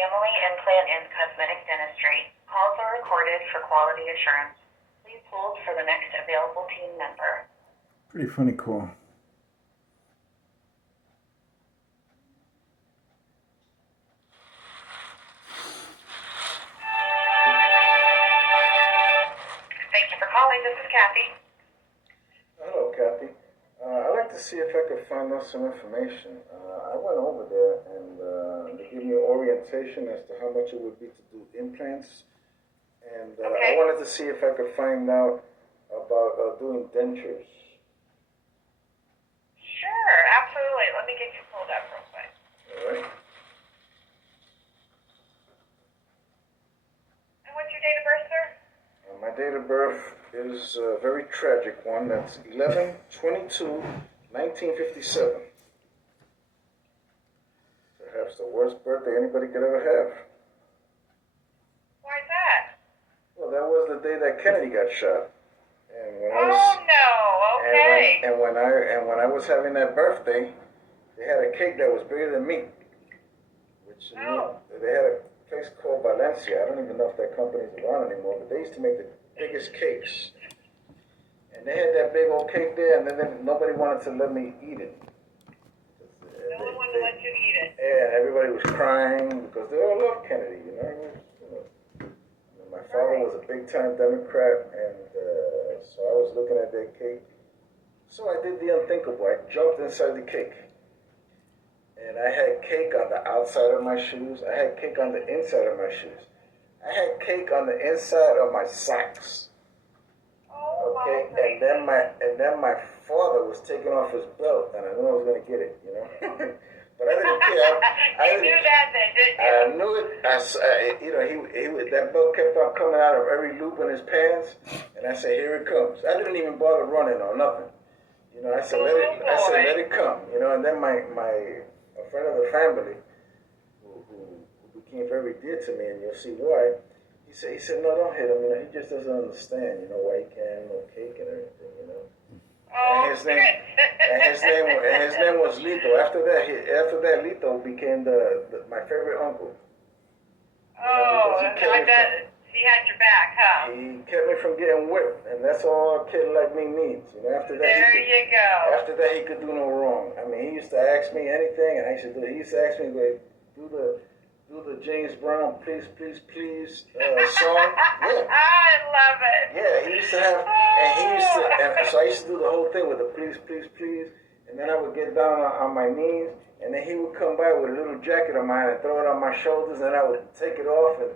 Family Implant and Cosmetic Dentistry. Calls are recorded for quality assurance. Please hold for the next available team member. Pretty funny call. Thank you for calling. This is Kathy. Hello, Kathy. I'd like to see if I could find out some information. I went over there and they gave me an orientation as to how much it would be to do implants. And I wanted to see if I could find out about doing dentures. Sure, absolutely. Let me get you pulled up real quick. All right. And what's your date of birth, sir? My date of birth is a very tragic one. That's 11/22/1957. Perhaps the worst birthday anybody could ever have. Why is that? Well, that was the day that Kennedy got shot. And when I was, Oh, no. Okay. and when I was having that birthday, they had a cake that was bigger than me. Which they had a place called Valencia. I don't even know if that company's around anymore, but they used to make the biggest cakes. And they had that big old cake there, and then nobody wanted to let me eat it. No one wanted to let you eat it. Yeah, and everybody was crying because they all loved Kennedy, you know. My father was a big-time Democrat, and so I was looking at that cake. So I did the unthinkable. I jumped inside the cake. And I had cake on the outside of my shoes. I had cake on the inside of my shoes. I had cake on the inside of my socks. Oh, Okay, my and then my father was taking off his belt, and I knew I was gonna get it, you know. But I didn't care. You knew that then, didn't you? I knew it. You know, that belt kept on coming out of every loop in his pants, and I said, "Here it comes." I didn't even bother running or nothing. You know, I said, "Let it come." You know, and then a friend of the family, who became very dear to me, and you'll see why. He said, "No, don't hit him. You know, he just doesn't understand. You know, why he can't have no cake and everything. You know." Oh, and his name was Lito. After that, Lito became my favorite uncle. Oh, I bet he had your back, huh? He kept me from getting whipped, and that's all a kid like me needs. You know, after that, After that, he could do no wrong. I mean, he used to ask me anything, and I used to do it. He used to ask me, "Wait, do the James Brown, please, please, please song." Yeah. I love it. Yeah, he used to have, and so I used to do the whole thing with the please, please, please, and then I would get down on my knees, and then he would come by with a little jacket of mine and throw it on my shoulders, and I would take it off and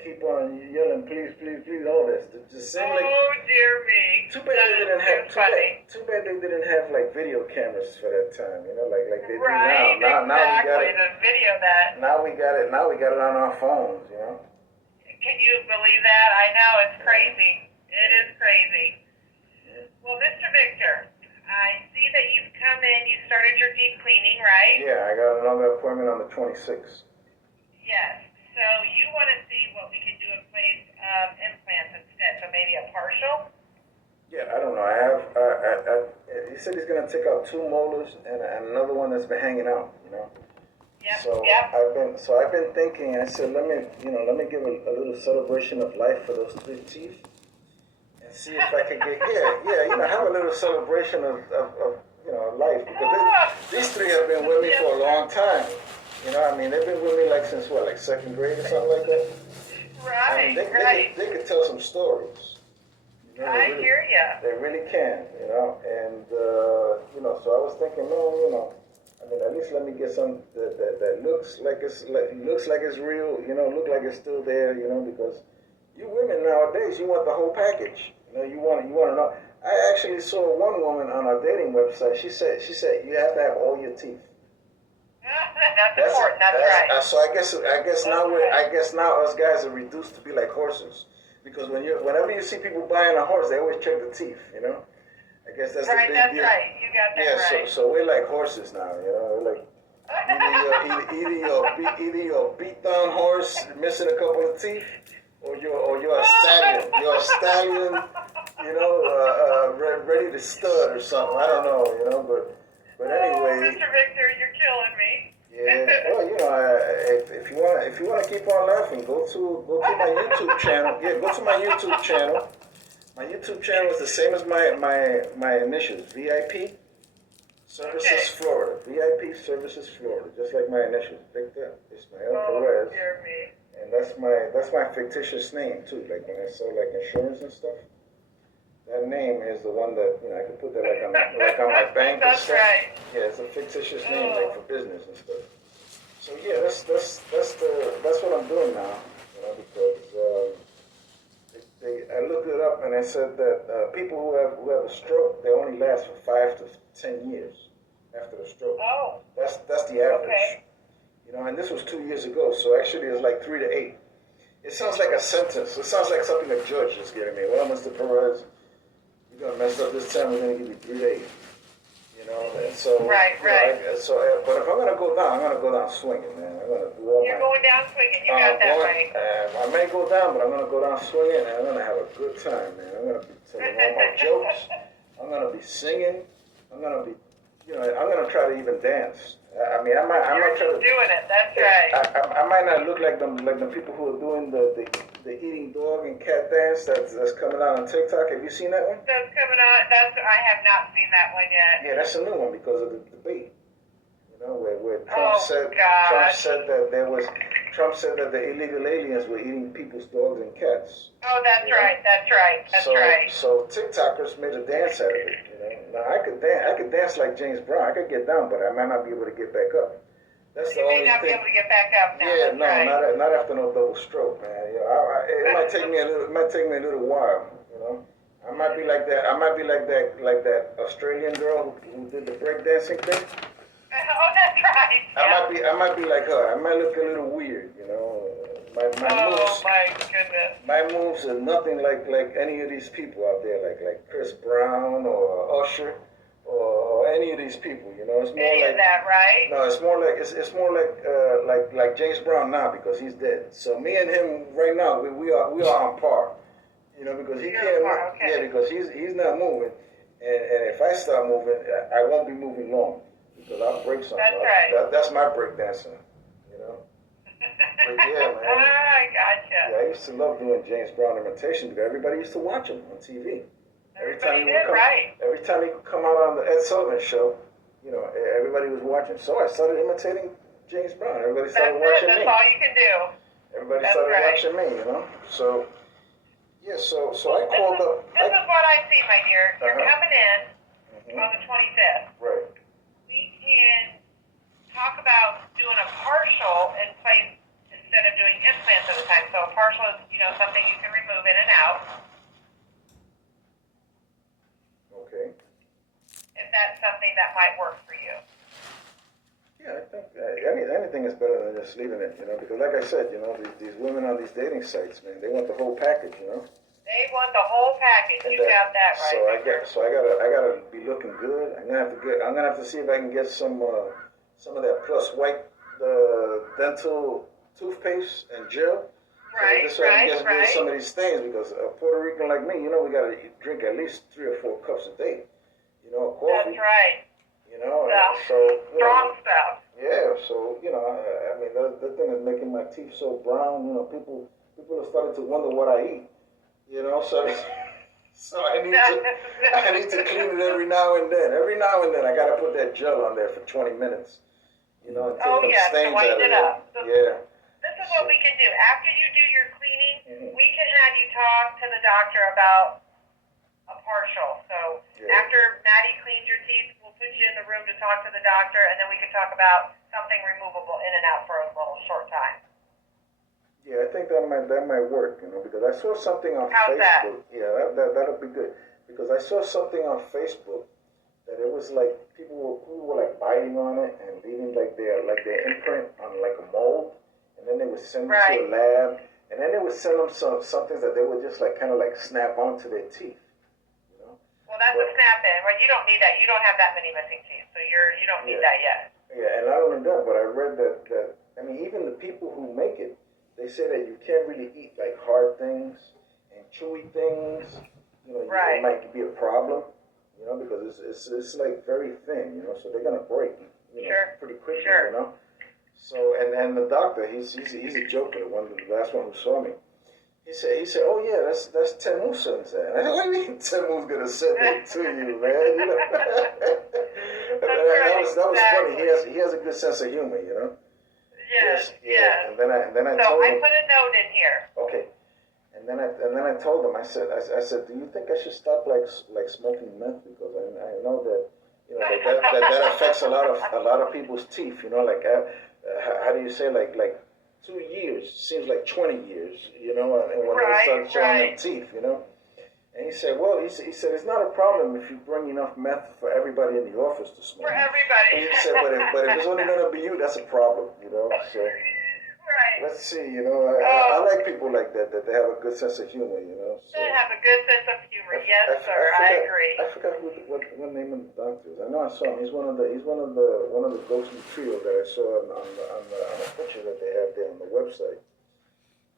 keep on yelling, please, please, please, all this. Just seemed like, dear me. Too bad they didn't have like video cameras for that time, you know, like they do right, now. Now we got it. To video that. Now we got it on our phones, you know. Can you believe that? I know, it's crazy. It is crazy. Well, Mr. Victor, I see that you've come in, you started your deep cleaning, right? Yeah, I got another appointment on the 26th. Yes. So you want to see what we can do in place of implants instead, so maybe a partial? Yeah, I don't know. He said he's gonna take out 2 molars and another one that's been hanging out, you know. Yep. So I've been thinking. I said, let me give a little celebration of life for those 3 teeth, and see if I can get have a little celebration of life, because these 3 have been with me for a long time. You know, I mean, they've been with me like since what, like 2nd grade or something like that. Right. I mean, they could tell some stories. You know, I hear you. They really can, you know, and so I was thinking, no, I mean, at least let me get some that looks like it's real, you know, look like it's still there, you know, because you women nowadays, you want the whole package, you know, you want to know. I actually saw one woman on our dating website. She said you have to have all your teeth. That's important. That's right. So I guess now us guys are reduced to be like horses, because whenever you see people buying a horse, they always check the teeth, you know. I guess that's right. The big That's deal. right. You got that right. So we're like horses now, you know. We're like either you're a beat down horse missing a couple of teeth, or you're a stallion. You're a stallion, you know, ready to stud or something. I don't know, you know, but anyway. Mr. Victor, you're killing me. Yeah, well, if you wanna keep on laughing, go to my YouTube channel. Yeah, go to my YouTube channel. My YouTube channel is the same as my initials, VIP Services Okay. Florida. VIP Services Florida, just like my initials. Victor Ismael Oh, Perez, dear me. and that's my fictitious name too. Like when I sell like insurance and stuff, that name is the one that I can put that like on my bank and That's stuff. right. Yeah, it's a fictitious name like Oh. for business and stuff. So yeah, that's what I'm doing now. Because I looked it up and I said that people who have a stroke, they only last for 5 to 10 years after the stroke. Oh. That's the average. Okay. And this was 2 years ago, so actually it's like 3 to 8. It sounds like a sentence. It sounds like something a judge is giving me. Well, Mr. Perez, you're gonna mess up this time. We're gonna give you 3 to 8. And so Right. but if I'm gonna go down, I'm gonna go down swinging, man. I'm gonna do all You're going down swinging. You got that right. I may go down, but I'm gonna go down swinging, and I'm gonna have a good time, man. I'm gonna be telling all my jokes. I'm gonna be singing. I'm gonna be, I'm gonna try to even dance. I might try to. Doing it. That's right. I might not look like the people who are doing the eating dog and cat dance that's coming out on TikTok. Have you seen that one? That's coming on. I have not seen that one yet. Yeah, that's a new one because of the debate. Where Oh, Trump said that the illegal aliens were eating people's dogs and cats. Oh, that's right. That's right. So TikTokers made a dance out of it. Now I could dance like James Brown. I could get down, but I might not be able to get back up. That's the only You may not be thing. able to get back up now. Yeah, That's no, right. not after no double stroke, man. It might take me a little. It might take me a little while. I might be like that. I might be like that Australian girl who did the breakdancing thing. Oh, that's right. Yeah. I might be like her. I might look a little weird. My moves. My goodness. My moves are nothing like any of these people out there, like Chris Brown or Usher or any of these people. It's more Any like of that, right? no, it's more like James Brown now because he's dead. So me and him right now, we are on par. Because he can't move. Okay. Yeah, because he's not moving, and if I start moving, I won't be moving long because I'll break something. That's right. That's my break dancing. But yeah, man. I gotcha. Yeah, I used to love doing James Brown imitation because everybody used to watch him on TV. Everybody did, right? Every time he would come out on the Ed Sullivan Show, everybody was watching. So I started imitating James Brown. Everybody started watching me. That's all you can do. Everybody started watching me, So, yeah, so I called up. This is what I see, my dear. You're coming in on the 25th. Right. We can talk about doing a partial in place instead of doing implants at the time. So a partial is, something you can remove in and out. Okay. If that's something that might work for you. Yeah, I think anything is better than just leaving it, because like I said, these women on these dating sites, man, they want the whole package, They want the whole package. You got that right. So I gotta be looking good. I'm gonna have to see if I can get some of that Plus White dental toothpaste and gel. Right, this way I can get rid of right. some of these things because a Puerto Rican like me, we gotta drink at least 3 or 4 cups a day. Coffee. That's right. Strong stuff. Yeah, so the thing is making my teeth so brown. People are starting to wonder what I eat. So I need to clean it every now and then. Every now and then I gotta put that gel on there for 20 minutes. And take them stains out of it there. up. So Yeah. This is what we can do. After you do your cleaning, we can have you talk to the doctor about a partial. So after Maddie cleans your teeth, we'll put you in the room to talk to the doctor, and then we can talk about something removable in and out for a little short time. Yeah, I think that might work, because I saw something on Facebook. Yeah, that'll be good. Because I saw something on Facebook that it was like people were like biting on it and leaving like their imprint on like a mold, and then they would send it to a lab, and then they would send them something that they would just like kind of like snap onto their teeth. Well, that's a snap-in. Well, you don't need that. You don't have that many missing teeth, so you don't need that yet. Yeah, and not only that, but I read that even the people who make it, they say that you can't really eat like hard things and chewy things. It might be a problem. Because it's like very thin. So they're gonna break. Pretty quickly. So and the doctor, he's a joker. The last one who saw me. He said, oh yeah, that's Temu's son. And I said, what do you mean Temu's gonna send it to you, man? You know? that was funny. He has a good sense of humor, you know. Yes. And then I so told I him. put a note in here. Okay. And then I told him. I said, do you think I should stop like smoking meth, because I know that that affects a lot of people's teeth. You know, like how do you say like 2 years seems like 20 years. You know, and when they start showing them teeth, you know. And he said, well, he said it's not a problem if you bring enough meth for everybody in the office to smoke. For everybody. He said, but if it's only gonna be you, that's a problem. You know, so. Right. Let's see, you know, I like people like that they have a good sense of humor, you know. So. They have a good sense of humor, yes, sir. I agree. I forgot what name of the doctor is. I know I saw him. He's one of the ghostly trio that I saw on the picture that they have there on the website.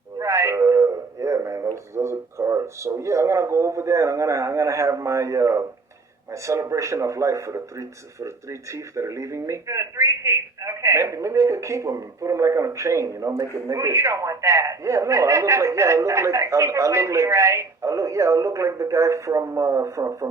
But, right. Yeah, man, those are cards. So yeah, I'm gonna go over there and I'm gonna have my celebration of life for the three teeth that are leaving me. For the 3 teeth, okay. Maybe I could keep them and put them like on a chain, you know, make it. Ooh, you don't want that. Yeah, no, I look like I look like the guy from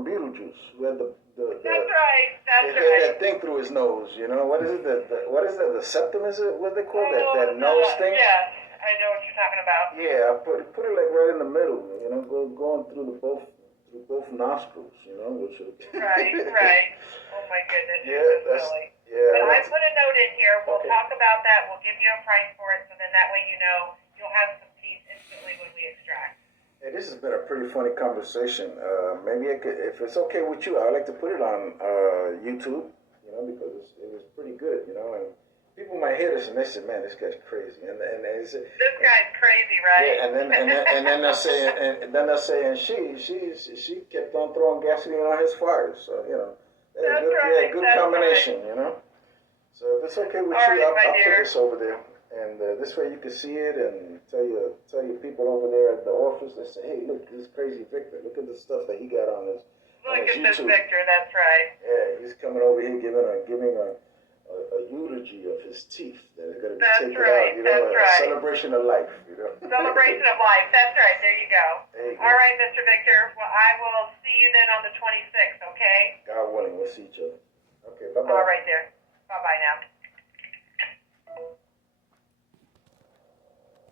Beetlejuice who had the That's right. He had that thing through his nose, you know. What is it? What is that? The septum, is it? What they call that nose thing? Yes, I know what you're talking about. Yeah, I put it like right in the middle, you know, going through both nostrils, you know, which is right. Oh my goodness. Yeah, that's silly. yeah. But I put a note in here. We'll Okay. talk about that. We'll give you a price for it, so then that way you'll have some teeth instantly when we extract. Hey, this has been a pretty funny conversation. Maybe if it's okay with you, I'd like to put it on YouTube, you know, because it was pretty good, you know, and people might hear this and they say, "Man, this guy's crazy," and this guy's crazy, right? Yeah, and then they'll say, and she kept on throwing gasoline on his fire, so you know, good combination, you know. So if it's okay with you, I'll put this over there. And this way you can see it and tell your people over there at the office. They say, hey, look, this crazy Victor. Look at the stuff that he got on his Look at YouTube. this Victor, that's right. Yeah, he's coming over here giving a eulogy of his teeth that are going to be taken out. You know, a celebration of life. You know. Celebration of life. That's right. There you go. All right, Mr. Victor. Well, I will see you then on the 26th. Okay. God willing, we'll see each other. Okay. Bye bye. All right, there. Bye bye now.